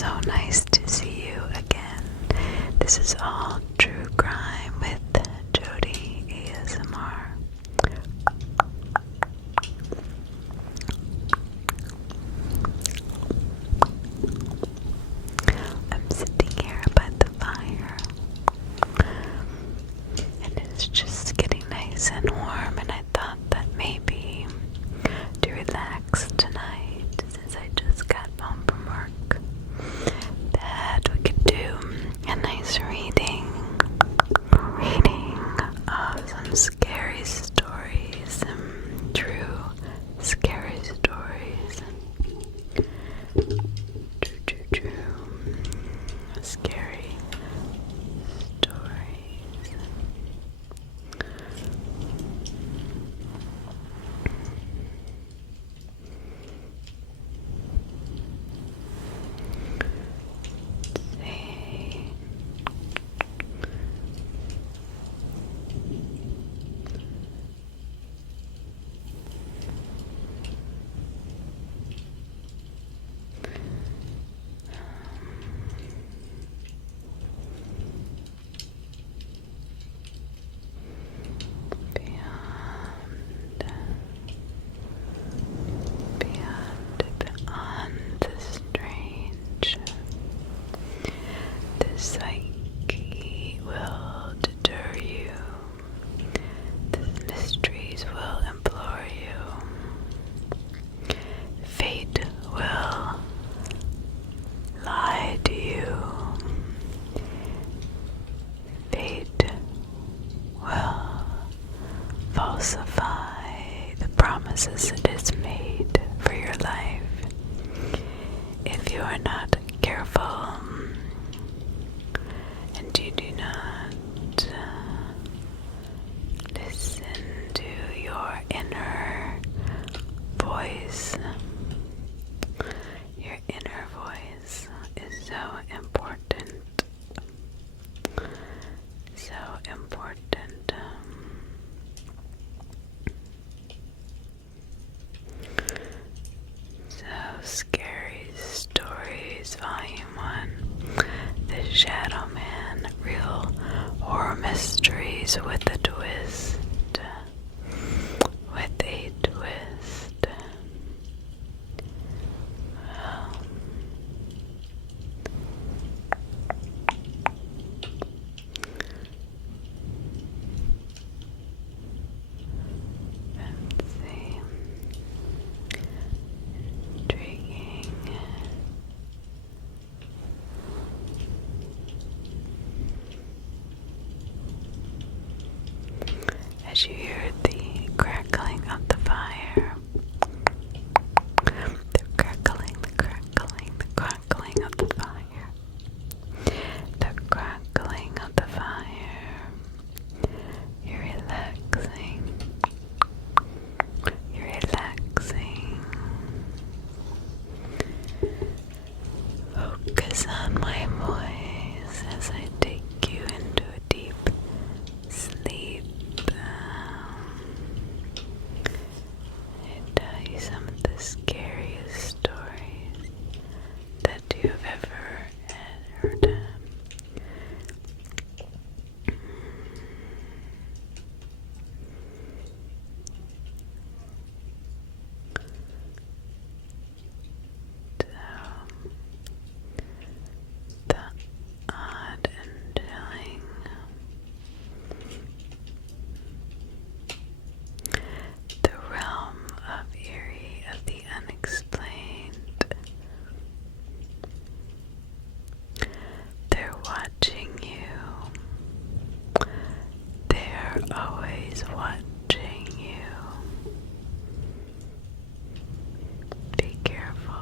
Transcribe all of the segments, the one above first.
so nice to see you again. This is All True Crime with Jody ASMR. I'm sitting here by the fire, and it's just getting nice and warm, and I thought that maybe to relax tonight, since I just got home from work, that we could do a nice reading of some scary stories, some true scary stories, true scary stories. Beyond the strange, the psyche will deter you, the mysteries will implore you, fate will lie to you, fate will falsify the promises it has made for your life if you are not careful and you do not listen to your inner voice. Your inner voice is so important. So important. So Scary Stories, Volume 1, The Shadow Man, Real Horror Mysteries with a Twist. With a twist. Let's see. Intriguing. As you hear the crackling of the fire, the crackling of the fire, the crackling of the fire, you're relaxing, you're relaxing. Focus on my voice as I take you into a deep sleep. I tell you some of the scariest stories that you've ever heard. The odd and chilling, the realm of eerie, of the unexplained. They're watching you. They're always watching you. Be careful.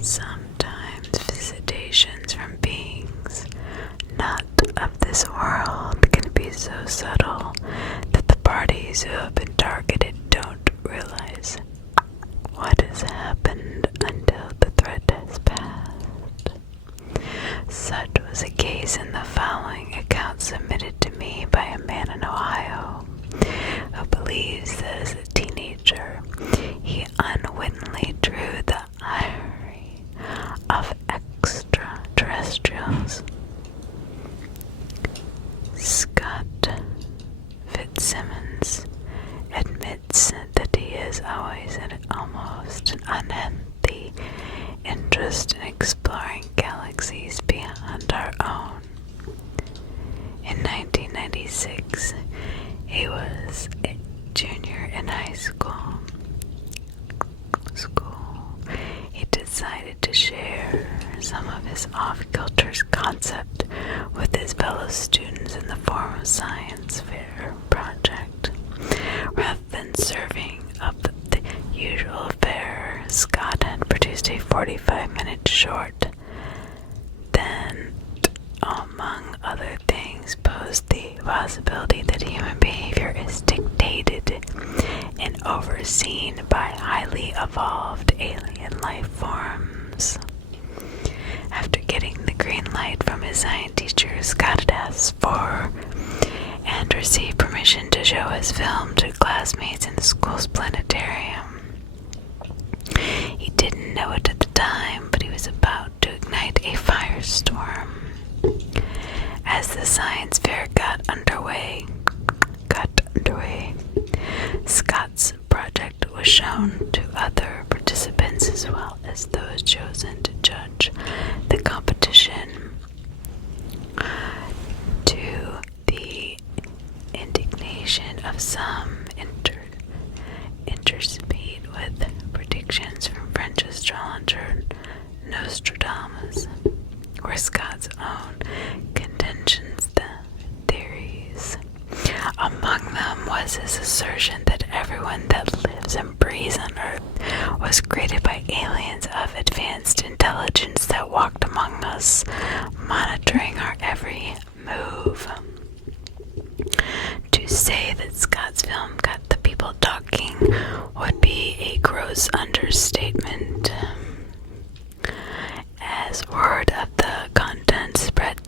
Sometimes visitations from beings not of this world can be so subtle that the parties who have been targeted don't realize what has happened until the threat has passed. Such was the case in the following submitted to me by a man in Ohio who believes that as a teenager he unwittingly drew the irony of extraterrestrials. Scott Fitzsimmons admits that he has always had almost an unhealthy interest in exploring galaxies beyond our own. In 1996, he was a junior in high school. He decided to share some of his off-kilter concept with his fellow students in the form of a science fair project. Rather than serving up the usual fare, Scott had produced a 45-minute short, then, among other things, posed the possibility that human behavior is dictated and overseen by highly evolved alien life forms. After getting the green light from his science teacher, Scott had asked for and received permission to show his film to classmates in the school's planetarium. He didn't know it at the time, but he was about to ignite a firestorm. As the science fair got underway, Scott's project was shown to other participants as well as those chosen to judge the competition. To the indignation of some, interspeed with predictions from French astrologer Nostradamus were Scott's own contentions, the theories. Among them was his assertion that everyone that lives and breathes on Earth was created by aliens of advanced intelligence that walked among us, monitoring our every move. To say that Scott's film got the people talking would be a gross understatement. As word of the content spread,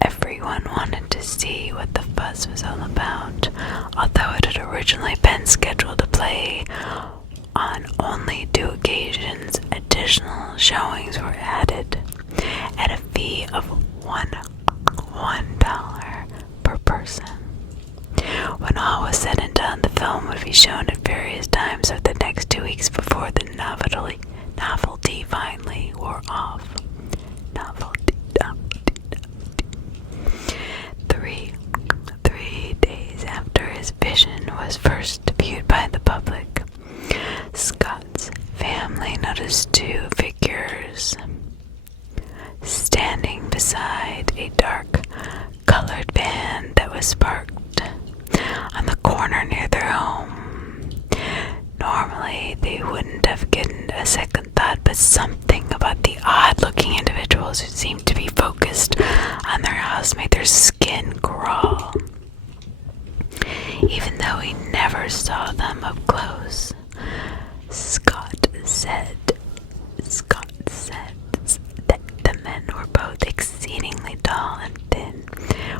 everyone wanted to see what the fuss was all about. Although it had originally been scheduled to play on only 2 occasions, additional showings were added at a fee of $1 per person. When all was said and done, the film would be shown at various times over the next 2 weeks before the novelty finally wore off. Three days after his vision was first viewed by the public, Scott's family noticed 2 figures standing beside a dark colored van that was parked on the corner near their home. Normally, they wouldn't have given a second thought, but something about the odd-looking individuals who seemed to be focused on their house made their skin crawl. Even though he never saw them up close, Scott said that the men were both exceedingly tall and thin,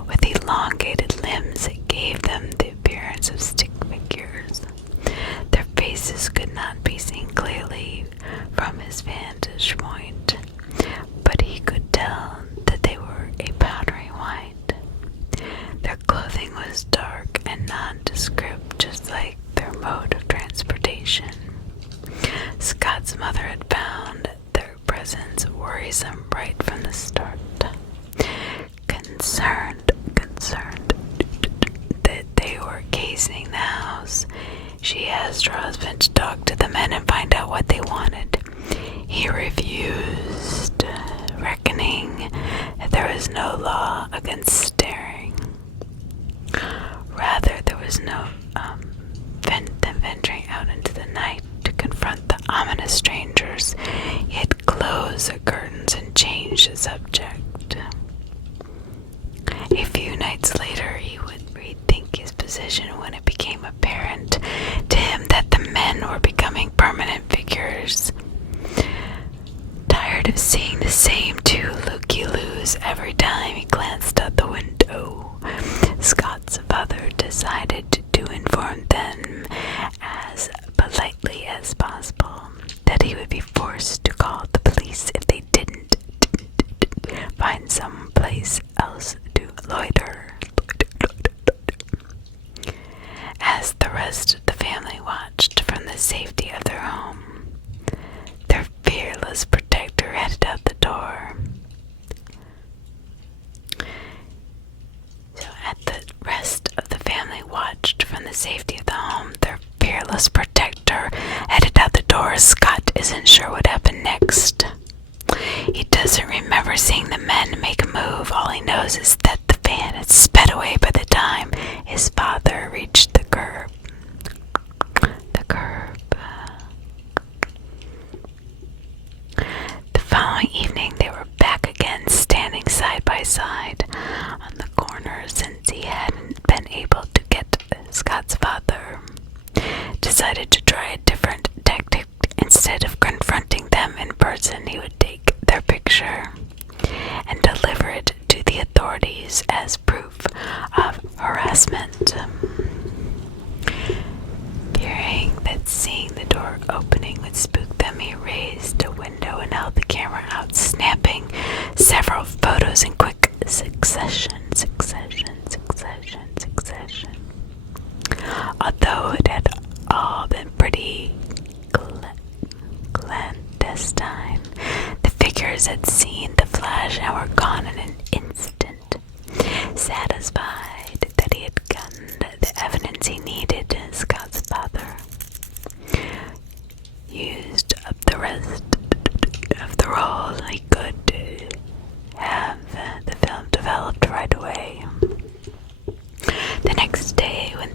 with elongated limbs that gave them the appearance of stick figures. Their faces could not be seen clearly from his vantage point, but he could tell that they were a powdery white. Their clothing was dark and nondescript, just like their mode of transportation. Scott's mother had found their presence worrisome right from the start. Concerned that they were casing the house, she asked her husband to talk to the men and find out what they wanted. He refused, reckoning that there was no law against staring. Rather, there was no them venturing out into the night to confront the ominous strangers. He had closed the curtains and changed the subject. A few nights later, he would rethink his position when it became apparent to him that the men were becoming permanent figures. Tired of seeing the same 2 looky-loos every time he glanced out the window, Scott's father decided to inform them as politely as possible that he would be forced to call the police if they didn't find some place else to loiter. As the rest of the family watched from the safety of their home, their fearless protector headed out the door. So at the rest of the family watched from the safety of the home, their fearless protector headed out the door. Scott isn't sure what happened next. He doesn't remember seeing the men make a move. All he knows is that the van had sped away by the time his father reached the curb. The following evening, they were back again, standing side by side on the corner. Since he hadn't been able to get Scott's father, decided to try a different tactic. Instead of confronting them in person, he would take their picture and deliver it to the authorities as proof of harassment. Fearing that seeing the door opening would spook them, he raised a window and held the camera out, snapping several photos in quick succession. Although it had all been pretty clandestine, the figures had seen the flash and were gone in an instant. Satisfied that he had gotten the evidence he needed, Scott's father used up the rest of the role he could have the film developed right away. The next day, when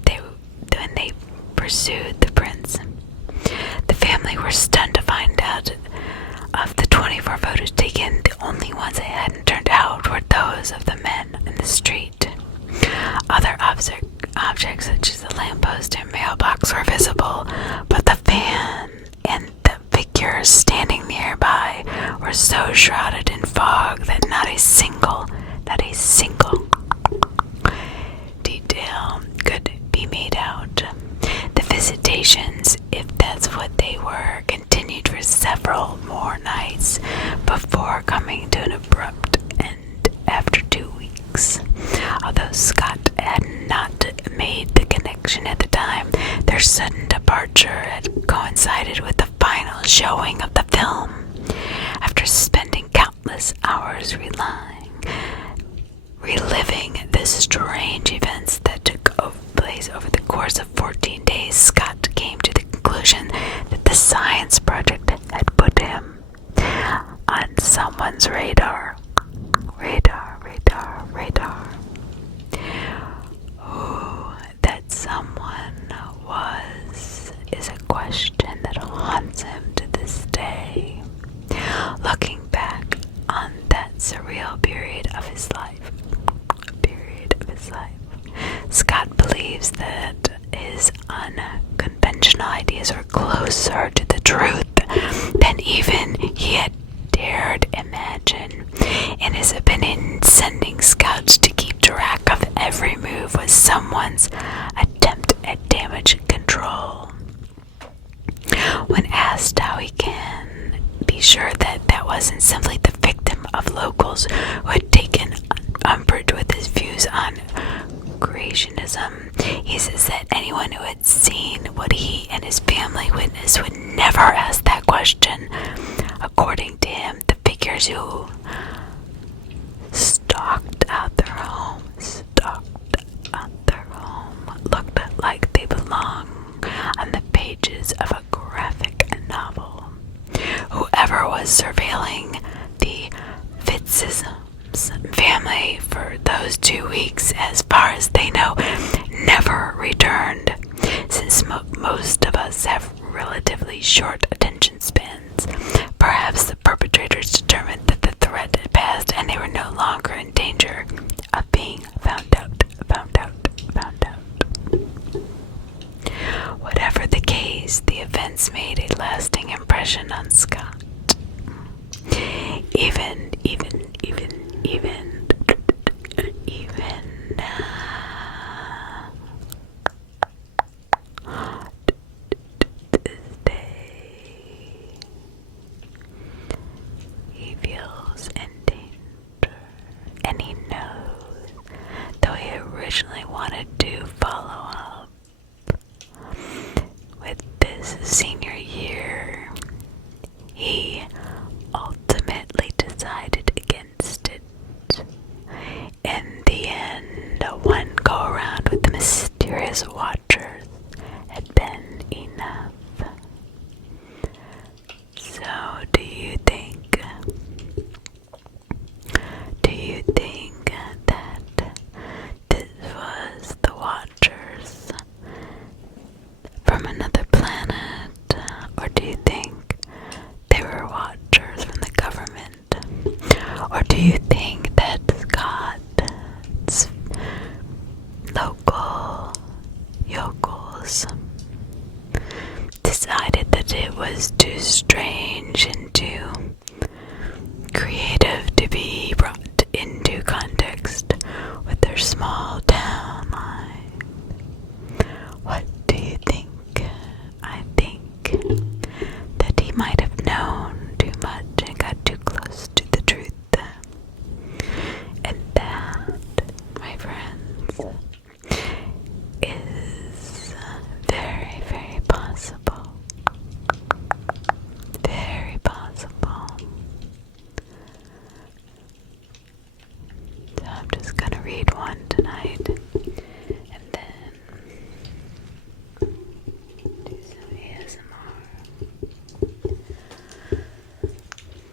they pursued the prince, the family were stunned to find out of the 24 photos taken, the only ones that hadn't turned out were those of the men in the street. Other objects such as the lamppost and mailbox were visible, but the van and the figures standing nearby were so shrouded in fog that not a single detail could be made out. The visitations, if that's what they were, continued for several more nights before coming to an abrupt end after 2 weeks. Although Scott had not made the connection at the time, their sudden departure had coincided with the final showing of the film. After spending countless hours reliving the strange events that took place over the course of 14 days, Scott came to the conclusion that the science project had put him on someone's radar. Who that someone was is a question that haunts him to this day. Looking back on that surreal period of his life, Scott believes that his unconventional ideas were closer to the truth than even he had dared imagine. In his opinion, sending scouts to keep track of every move was someone's attempt at damage control. When asked how he can be sure that that wasn't simply the victim of locals who had taken umbrage with his views on creationism, he says that anyone who had seen what he and his family witnessed would never ask that question. According to him, the figures who stalked out their home looked like they belong on the pages of a graphic novel. Whoever was surveilling the Fitzsimmons family for those 2 weeks, as far as they know, never returned. Since most of us have relatively short attention spans, perhaps the perpetrators determined that the threat had passed and they were no longer in danger of being found out. Whatever the case, the events made a lasting impression on Scott. Even is very, very possible. Very possible. So I'm just gonna read one tonight and then do some ASMR.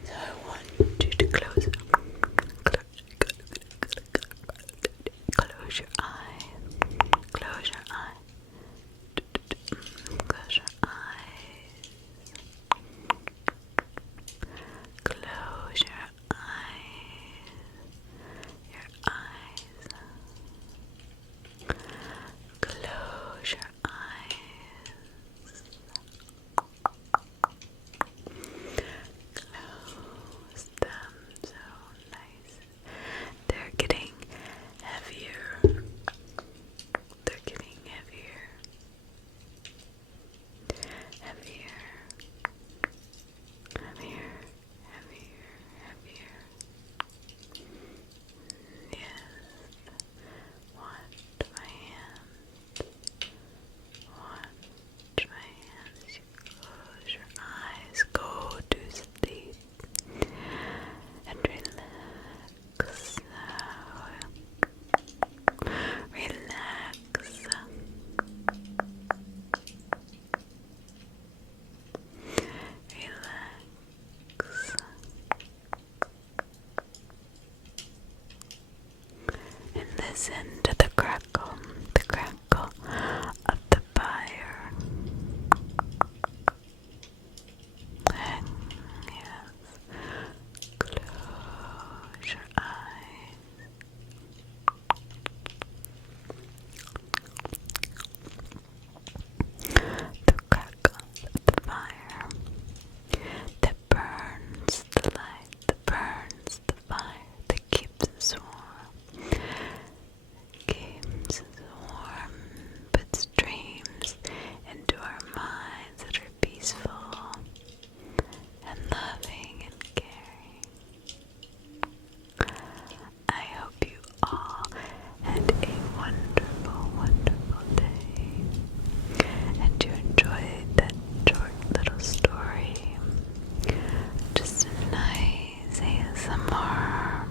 So I want you to close your eyes. Close your eyes. Close your eyes. Close your eyes. Your eyes. Close your eyes. Close them so nice. They're getting heavier. They're getting heavier. Heavier. Heavier. Heavier. Heavier. Yes. Watch my hand. Watch my hands. You close your eyes. Go to sleep. And relax. Relax. Relax. And listen to the crackle of the fire. And yes, close your eyes. The crackle of the fire that burns the light, that burns the fire, that keeps us warm. Keeps us warm, puts dreams into our minds that are peaceful and loving and caring. I hope you all had a wonderful, wonderful day and you enjoyed that short little story. Just a nice ASMR.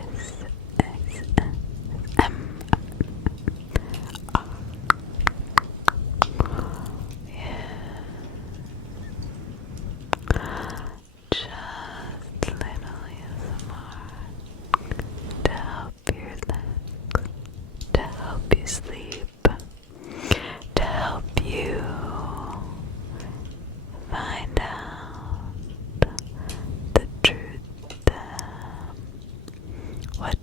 Just little ASMR to help you relax, to help you sleep, to help you find out the truth, what